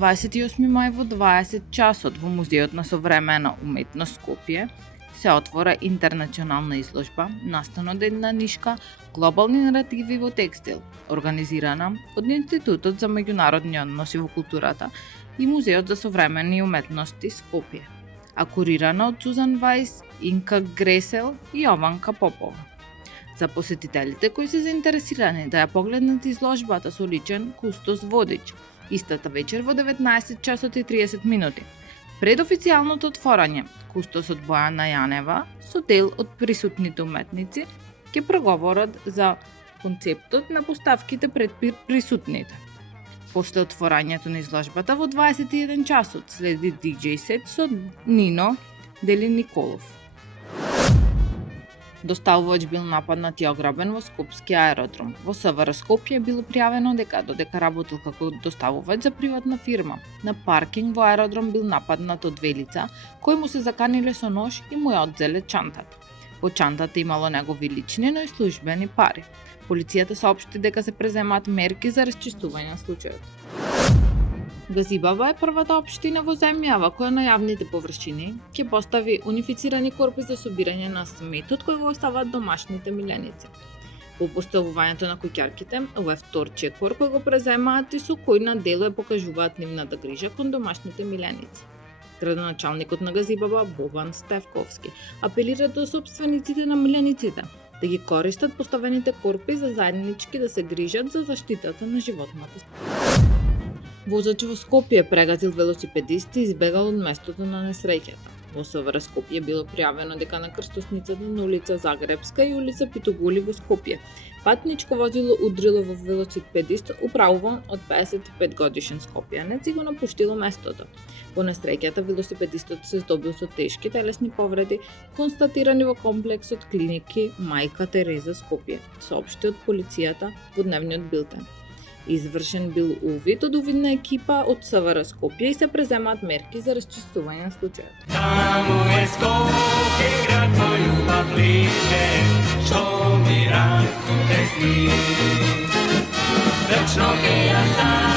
28 мај во 20 часот во Музеот на современа уметност Скопје се отвора интернационална изложба настано од една нишка глобални наративи во текстил, организирана од Институтот за меѓународни односи во културата и Музеот за современи уметности Скопје, а курирана од Сузан Вајс, Инка Гресел и Јованка Попова. За посетителите кои се заинтересирани да ја погледнат изложбата со личен кустос водич, истата вечер во 19 часот и 30 минути. Пред официјалното отворање, кустосот Бојана Јанева со дел од присутните уметници ќе проговорат за концептот на поставките пред присутните. После отворањето на изложбата во 21 часот следи DJ сет со Нино Дели Николов. Доставувач бил нападнат и ограбен во Скопски аеродром. Во СВР Скопје било пријавено дека додека работел како доставувач за приватна фирма. На паркинг во аеродром бил нападнат од две лица, кои му се заканиле со нож и му ја одзеле чантата. Во чантата имало негови лични, но и службени пари. Полицијата соопшти дека се преземаат мерки за расчистување на случајот. Газибаба е првата општина во земјава која на јавните површини ќе постави унифицирани корпи за собирање на сметот кој го оставаат домашните миленици. По поставувањето на куќарките, ова е втор чекор кој го преземаат и со кој на дело ја покажуваат нивната грижа кон домашните миленици. Градоначалникот на Газибаба, Бобан Стевковски, апелира до сопствениците на милениците да ги користат поставените корпи за заеднички да се грижат за заштитата на животната. Возач во Скопје прегазил велосипедист и избегал од местото на несреќата. Во СВР Скопје било пријавено дека на крстосницата на улица Загребска и улица Питогули во Скопје патничко возило удрило во велосипедист управуван од 55 годишен скопјанец и го напуштило местото. Во несреќата велосипедистот се здобил со тешки телесни повреди, констатирани во комплексот клиники Мајка Тереза Скопје, соопшти од полицијата во дневниот билтен. Извршен бил увид од увидна екипа од СВР Скопје и се преземаат мерки за расчистување на случајот. Таму е Скопје, град мој љубав лише, што ми расте сни. Вечно ќе ја